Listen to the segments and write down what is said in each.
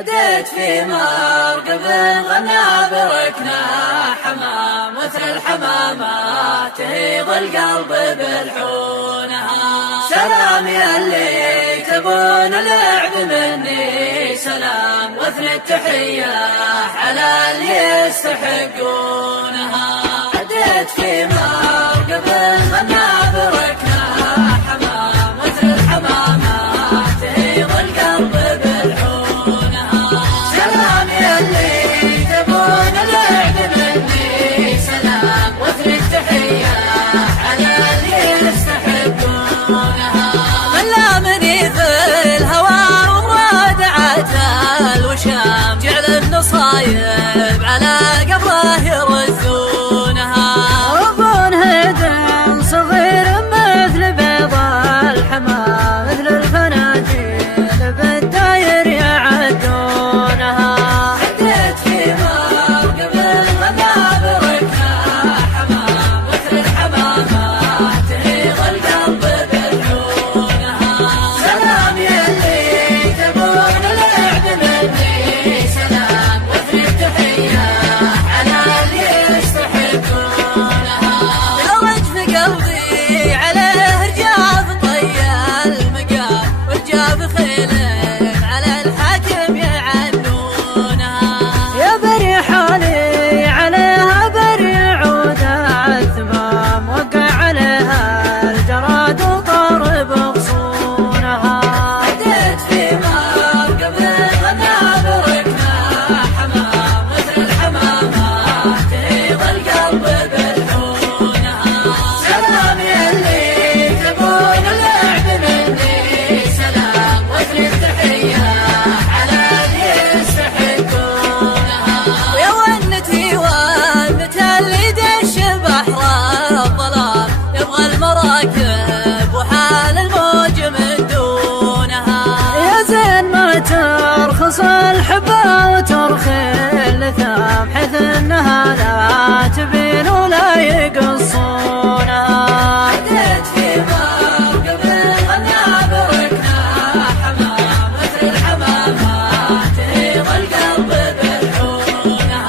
عديت في مرقب غنى بركنا حمام مثل الحمامة تهيض القلب بالحونها. سلام يلي تبون لعب مني سلام واثني التحية على اللي يستحقونها. عديت في مرقب غنى بركنا حمام مثل الحمامة تهيض القلب بالحونها. سلام يلي تبون لعب مني سلام واثني التحية على اللي يستحقونها. ملامني في الهوى ومرادعة الوشام جعل النصايب على قبره يرثونها. وبون هدن صغير مثل بيض الحمام مثل الفناجيل بالداير يعدونها. عديت في مرقب غنى بركنا حمام مثل الحمامة تهيض القلب بالحونها. سلام يلي تبون لعب مني سلام واثني التحية على اللي يستحقونها. الرج في قلبي عليه رجاف طي المقام ورجاف خيل على الحاكم يعنونها. يا بري حالي عليها بري عود الثمام وقع عليها الجراد وطارب غصونها. عديت في مرقب غنى بركنا حمام مثل الحمامة تهيض القلب بالحونها. سلام يلي تبون لعب مني سلام واثني التحية على اللي يستحقونها. ويا ونتي ونت اللي دش بحر الظلام يبغى المراكب وحال الموج من دونها. يا زين ما ترخص الحبة وترخي اللثام حيث انها لا تبين ولا يقصونها. عديت في مرقب غنى بركنا حمام مثل الحمامة تهيض القلب بالحونها.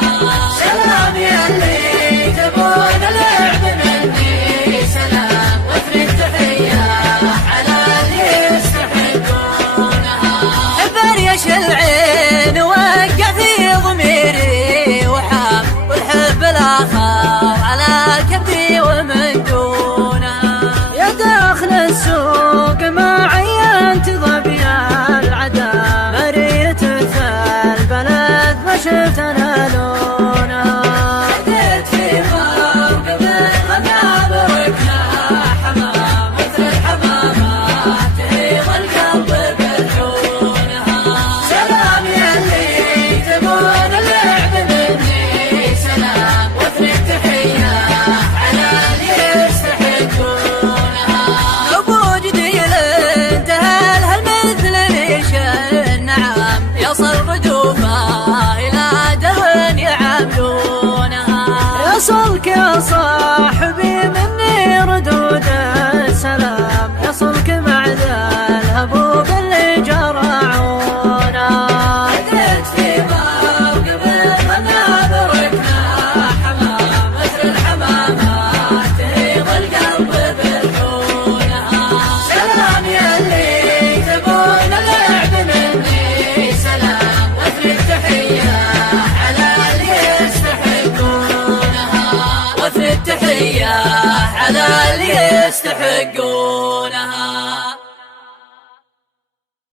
سلام يلي تبون لعب مني سلام واثني التحية على اللي يستحقونها. بريش العين وقع في ضميري وحام والحب الآخر على كبدي ومن دونها. يا داخل السوق ما عينت ظبي العدا مريت في البلد ما شفت انا لونها. عديت في مرقب غنى بركنا حمام مثل الحمامة تهيض القلب بالحونها. سلام يلي تبون لعب مني سلام واثني التحية على اللي يستحقونها. ابو جديل انتهى الهالمثل ريش النعام يصل ردوفه الى درب يعاملونها. يصلك يا صاحبي مني ردود السلام يصلك مع ذا الهبوب اللي جرعونا. عديت في مرقب غنى بركنا حمام مثل الحمامة تهيض القلب بالحونها. سلام يلي تبون لعب مني سلام واثني التحية على اللي يستحقونها. واثني التحية على اللي يستحقون.